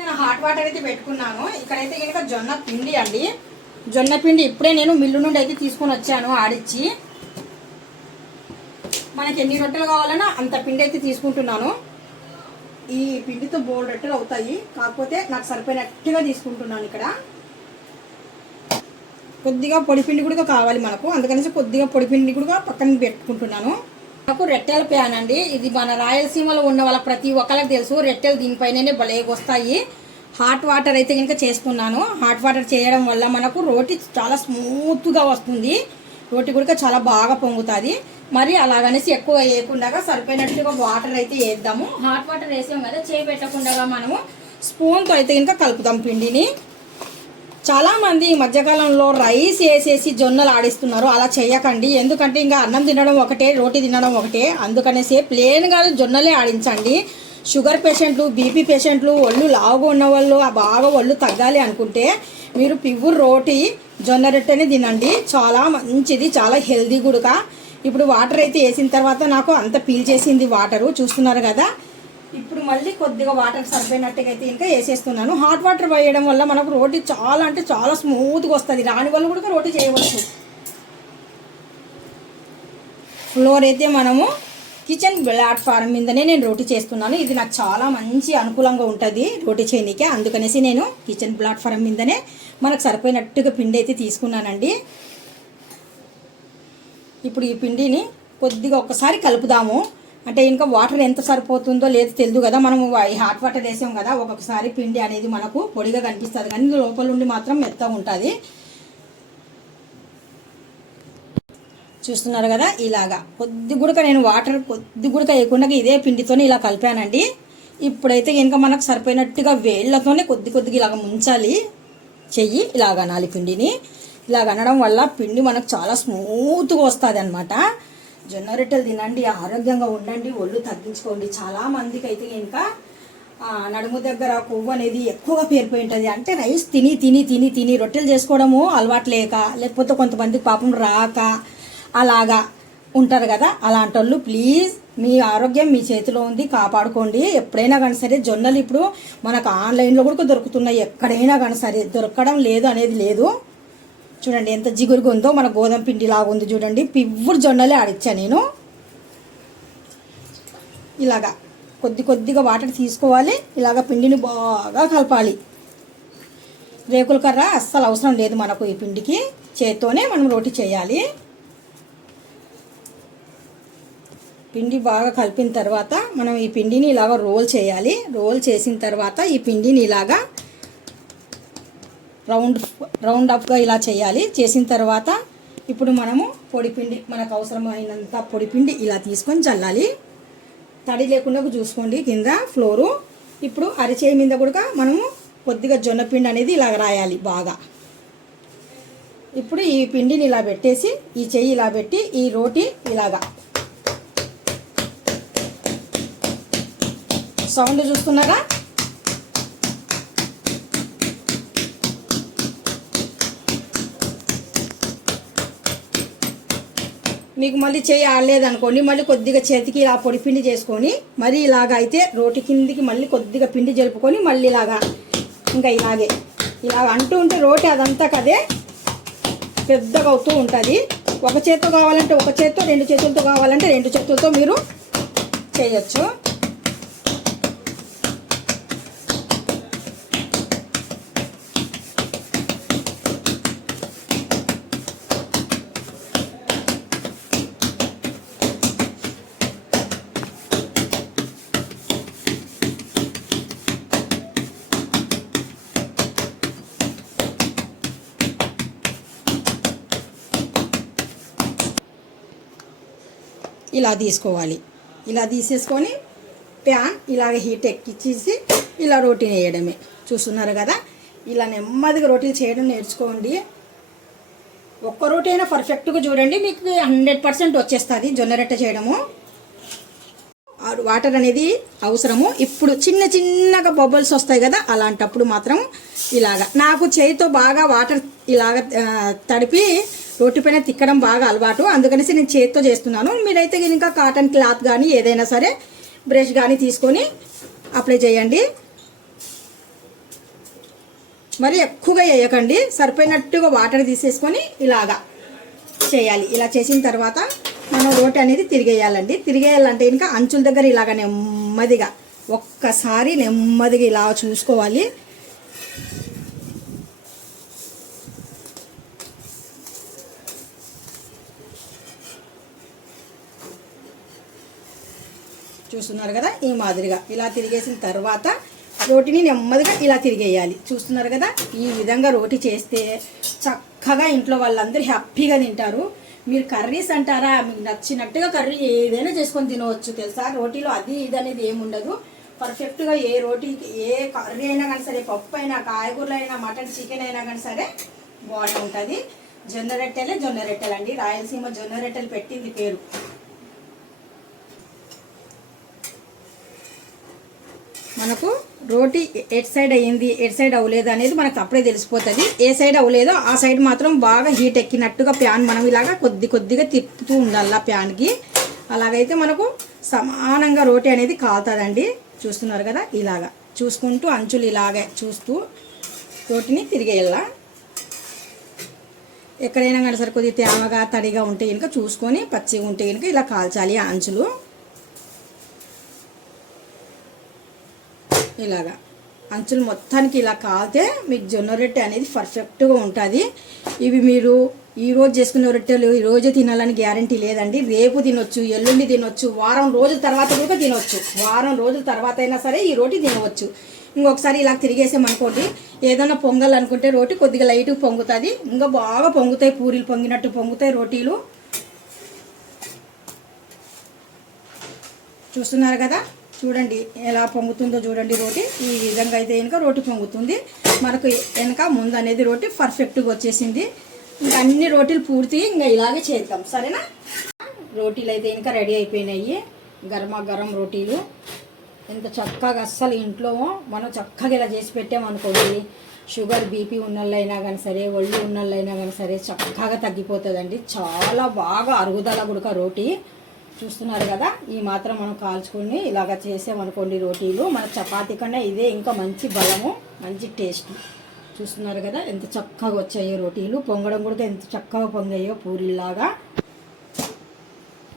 నేను hot water అయితే పెట్టుకున్నాను. ఇక్కడైతే కనుక జొన్న పిండి అండి. జొన్న పిండి ఇప్పుడే నేను మిల్లు నుండి అయితే తీసుకొని వచ్చాను ఆడిచ్చి. మనకి ఎన్ని రొట్టెలు కావాలన్నా అంత పిండి అయితే తీసుకుంటున్నాను. ఈ పిండితో బోల్డ్ రొట్టెలు అవుతాయి, కాకపోతే నాకు సరిపోయినట్టుగా తీసుకుంటున్నాను. ఇక్కడ కొద్దిగా పొడి పిండి కూడా కావాలి మనకు, అందుకనేసి కొద్దిగా పొడి పిండి కూడా పక్కన పెట్టుకుంటున్నాను. నాకు రెట్టెల ప్యాన్ అండి ఇది. మన రాయలసీమలో ఉన్న వాళ్ళ ప్రతి ఒక్కరికి తెలుసు, రెట్టెలు దీనిపైననే భలేగా వస్తాయి. హాట్ వాటర్ అయితే కనుక చేసుకున్నాను. హాట్ వాటర్ చేయడం వల్ల మనకు రోటీ చాలా స్మూత్గా వస్తుంది, రోటీ కూడా చాలా బాగా పొంగుతుంది. మరి అలాగనేసి ఎక్కువ వేయకుండా సరిపోయినట్టుగా వాటర్ అయితే వేద్దాము. హాట్ వాటర్ వేసాం కదా, చేయి పెట్టకుండా మనము స్పూన్తో అయితే కనుక కలుపుతాం పిండిని. చాలామంది ఈ మధ్యకాలంలో రైస్ వేసేసి జొన్నలు ఆడిస్తున్నారు. అలా చేయకండి, ఎందుకంటే ఇంకా అన్నం తినడం ఒకటే, రోటీ తినడం ఒకటే. అందుకనేసి ప్లేన్గా జొన్నలే ఆడించండి. షుగర్ పేషెంట్లు, బీపీ పేషెంట్లు, ఒళ్ళు లావుగా ఉన్న వాళ్ళు, బాగా ఒళ్ళు తగ్గాలి అనుకుంటే మీరు పివ్వురు రోటీ జొన్న రొట్టెని తినండి. చాలా మంచిది, చాలా హెల్దీ కూడా. ఇప్పుడు వాటర్ అయితే వేసిన తర్వాత నాకు అంత పీల్ చేసింది వాటరు, చూస్తున్నారు కదా. ఇప్పుడు మళ్ళీ కొద్దిగా వాటర్ సరిపోయినట్టుగా అయితే ఇంకా వేసేస్తున్నాను. హాట్ వాటర్ వేయడం వల్ల మనకు రోటీ చాలా అంటే చాలా స్మూత్గా వస్తుంది. రాని వాళ్ళు కూడా రోటీ చేయవచ్చు. ఫ్లోర్ అయితే మనము కిచెన్ ప్లాట్ఫామ్ మీదనే నేను రోటీ చేస్తున్నాను. ఇది నాకు చాలా మంచి అనుకూలంగా ఉంటుంది రోటీ చేయడానికి. అందుకనేసి నేను కిచెన్ ప్లాట్ఫామ్ మీదనే మనకు సరిపోయినట్టుగా పిండి అయితే తీసుకున్నానండి. ఇప్పుడు ఈ పిండిని కొద్దిగా ఒక్కసారి కలుపుదాము. అంటే ఇంకా వాటర్ ఎంత సరిపోతుందో లేదో తెలియదు కదా, మనము హాట్ వాటర్ వేసాం కదా. ఒక్కొక్కసారి పిండి అనేది మనకు పొడిగా కనిపిస్తుంది, కానీ లోపల నుండి మాత్రం మెత్తగా ఉంటుంది. చూస్తున్నారు కదా, ఇలాగా కొద్ది గుడక నేను వాటర్ కొద్ది గుడక వేయకుండా ఇదే పిండితోనే ఇలా కలిపానండి. ఇప్పుడైతే ఇంకా మనకు సరిపోయినట్టుగా వేళ్ళతోనే కొద్దిగా ఇలాగ ముంచాలి. చెయ్యి ఇలాగ అనాలి పిండిని. ఇలాగ అనడం వల్ల పిండి మనకు చాలా స్మూత్గా వస్తుంది అన్నమాట. జొన్న రొట్టెలు తినండి, ఆరోగ్యంగా ఉండండి, ఒళ్ళు తగ్గించుకోండి. చాలామందికి అయితే ఇంకా నడుము దగ్గర కొవ్వు అనేది ఎక్కువగా పేరిపోయి ఉంటుంది. అంటే రైస్ తిని తిని తిని తిని రొట్టెలు చేసుకోవడము అలవాటు లేక, లేకపోతే కొంతమందికి పాపం రాక అలాగా ఉంటారు కదా. అలాంటి వాళ్ళు ప్లీజ్ మీ ఆరోగ్యం మీ చేతిలో ఉంది, కాపాడుకోండి. ఎప్పుడైనా కానీ సరే జొన్నలు ఇప్పుడు మనకు ఆన్లైన్లో కూడా దొరుకుతున్నాయి. ఎక్కడైనా కానీ సరే దొరకడం లేదు అనేది లేదు. చూడండి ఎంత జిగురుగా ఉందో, మన గోధుమ పిండి లాగా ఉంది చూడండి. పివ్వురు జొన్నలే ఆడిచ్చా నేను. ఇలాగా కొద్దిగా వాటర్ తీసుకోవాలి, ఇలాగ పిండిని బాగా కలపాలి. రేకుల కర్ర అస్సలు అవసరం లేదు మనకు ఈ పిండికి, చేత్తోనే మనం రోటీ చేయాలి. పిండి బాగా కలిపిన తర్వాత మనం ఈ పిండిని ఇలాగ రోల్ చేయాలి. రోల్ చేసిన తర్వాత ఈ పిండిని ఇలాగా రౌండ్ అప్గా ఇలా చేయాలి. చేసిన తర్వాత ఇప్పుడు మనము పొడిపిండి, మనకు అవసరమైనంత పొడిపిండి ఇలా తీసుకొని చల్లాలి. తడి లేకుండా చూసుకోండి కింద ఫ్లోరు. ఇప్పుడు అరిచేయి మీద కూడా మనము కొద్దిగా జొన్న పిండి అనేది ఇలా రాయాలి బాగా. ఇప్పుడు ఈ పిండిని ఇలా పెట్టేసి ఈ చెయ్యి ఇలా పెట్టి ఈ రోటీ ఇలాగా సౌండ్ చూస్తున్నారా. మీకు మళ్ళీ చేయి ఆడలేదనుకోండి, మళ్ళీ కొద్దిగా చేతికి ఇలా పొడి పిండి చేసుకొని మరి ఇలాగ అయితే రోటి కిందికి మళ్ళీ కొద్దిగా పిండి జలుపుకొని మళ్ళీ ఇలాగా ఇంకా ఇలాగ అంటూ ఉంటే రోటి అదంతా కదే పెద్దగా అవుతూ ఉంటుంది. ఒక చేత్తో కావాలంటే ఒక చేత్తో, రెండు చేతులతో కావాలంటే రెండు చేతులతో మీరు చేయొచ్చు. ఇలా తీసుకోవాలి. ఇలా తీసేసుకొని ప్యాన్ ఇలాగ హీట్ ఎక్కించేసి ఇలా రోటీని వేయడమే. చూస్తున్నారు కదా, ఇలా నెమ్మదిగా రోటీలు చేయడం నేర్చుకోండి. ఒక్క రోటీ అయినా పర్ఫెక్ట్గా చూడండి, మీకు 100% వచ్చేస్తుంది జొన్న రొట్టె చేయడము. వాటర్ అనేది అవసరము. ఇప్పుడు చిన్నగా బబుల్స్ వస్తాయి కదా, అలాంటప్పుడు మాత్రం ఇలాగా నాకు చేయితో బాగా వాటర్ ఇలాగ తడిపి రోటి పైన తిక్కడం బాగా అలవాటు, అందుకనేసి నేను చేతితో చేస్తున్నాను. మీరైతే ఇంకా కాటన్ క్లాత్ కానీ ఏదైనా సరే బ్రష్ కానీ తీసుకొని అప్లై చేయండి. మరి ఎక్కువగా వేయకండి, సరిపోయినట్టుగా వాటర్ తీసేసుకొని ఇలాగా చేయాలి. ఇలా చేసిన తర్వాత మనం రోటి అనేది తిరిగేయాలండి. తిరిగేయాలంటే ఇంకా అంచుల దగ్గర ఇలాగ నెమ్మదిగా ఒక్కసారి నెమ్మదిగా ఇలా చూసుకోవాలి. చూస్తున్నారు కదా, ఈ మాదిరిగా ఇలా తిరిగేసిన తర్వాత రోటిని నెమ్మదిగా ఇలా తిరిగేయాలి. చూస్తున్నారు కదా, ఈ విధంగా రోటి చేస్తే చక్కగా ఇంట్లో వాళ్ళందరూ హ్యాపీగా తింటారు. మీరు కర్రీస్ అంటారా, మీకు నచ్చినట్టుగా కర్రీ ఏదైనా చేసుకొని తినవచ్చు తెలుసా. రోటీలో అది ఇది అనేది ఏముండదు. పర్ఫెక్ట్గా ఏ రోటీకి ఏ కర్రీ అయినా కానీ సరే, పప్పు అయినా, కాయగూరలు అయినా, మటన్ చికెన్ అయినా కానీ సరే బాగానే ఉంటుంది. జొన్న రొట్టెలు అండి, రాయలసీమ జొన్న రొట్టెలు పెట్టింది పేరు. మనకు రోటీ ఎట్ సైడ్ అయ్యింది, ఎట్ సైడ్ అవ్వలేదు అనేది మనకు అప్పుడే తెలిసిపోతుంది. ఏ సైడ్ అవ్వలేదో ఆ సైడ్ మాత్రం బాగా హీట్ ఎక్కినట్టుగా ప్యాన్ మనం ఇలాగా కొద్దిగా తిప్పుతూ ఉండాలి ప్యాన్కి. అలాగైతే మనకు సమానంగా రోటీ అనేది కాలుతుందండి. చూస్తున్నారు కదా, ఇలాగా చూసుకుంటూ అంచులు ఇలాగే చూస్తూ రోటీని తిరిగేయాల. ఎక్కడైనా కానీ సరే కొద్దిగా తేమగా తడిగా ఉంటే కనుక చూసుకొని, పచ్చిగా ఉంటే కనుక ఇలా కాల్చాలి అంచులు. ఇలాగా అంచులు మొత్తానికి ఇలా కాలితే మీకు జొన్న రొట్టె అనేది పర్ఫెక్ట్గా ఉంటుంది. ఇవి మీరు ఈరోజు చేసుకునే రొట్టెలు ఈరోజే తినాలని గ్యారంటీ లేదండి. రేపు తినొచ్చు, ఎల్లుండి తినొచ్చు, వారం రోజుల తర్వాత కూడా తినొచ్చు. వారం రోజుల తర్వాత అయినా సరే ఈ రోటీ తినవచ్చు. ఇంకొకసారి ఇలా తిరిగేసామనుకోండి, ఏదైనా పొంగల్ అనుకుంటే రోటీ కొద్దిగా లైట్గా పొంగుతుంది. ఇంకా బాగా పొంగుతాయి, పూరీలు పొంగినట్టు పొంగుతాయి రోటీలు. చూస్తున్నారు కదా, చూడండి ఎలా పొంగుతుందో చూడండి రోటీ. ఈ విధంగా అయితే కనుక రోటీ పొంగుతుంది. మనకు వెనక ముందు అనేది రోటీ పర్ఫెక్ట్గా వచ్చేసింది. ఇంకా అన్ని రోటీలు పూర్తి ఇంకా ఇలాగే చేద్దాం, సరేనా. రోటీలు అయితే కనుక రెడీ అయిపోయినాయి, గరం రోటీలు. ఎంత చక్కగా అస్సలు ఇంట్లో మనం చక్కగా ఇలా చేసి పెట్టామనుకోండి, షుగర్ బీపీ ఉన్నోళ్ళైనా కానీ సరే, ఒళ్ళు ఉన్నోళ్ళైనా కానీ సరే చక్కగా తగ్గిపోతుందండి. చాలా బాగా అరుగుదల కూడా రోటీ. చూస్తున్నారు కదా, ఈ మాత్రం మనం కాల్చుకొని ఇలాగ చేసామనుకోండి రోటీలు, మన చపాతీ కన్నా ఇదే ఇంకా మంచి బలము, మంచి టేస్ట్. చూస్తున్నారు కదా ఎంత చక్కగా వచ్చాయో రోటీలు. పొంగడం కూడా ఎంత చక్కగా పొంగాయో పూరీలాగా.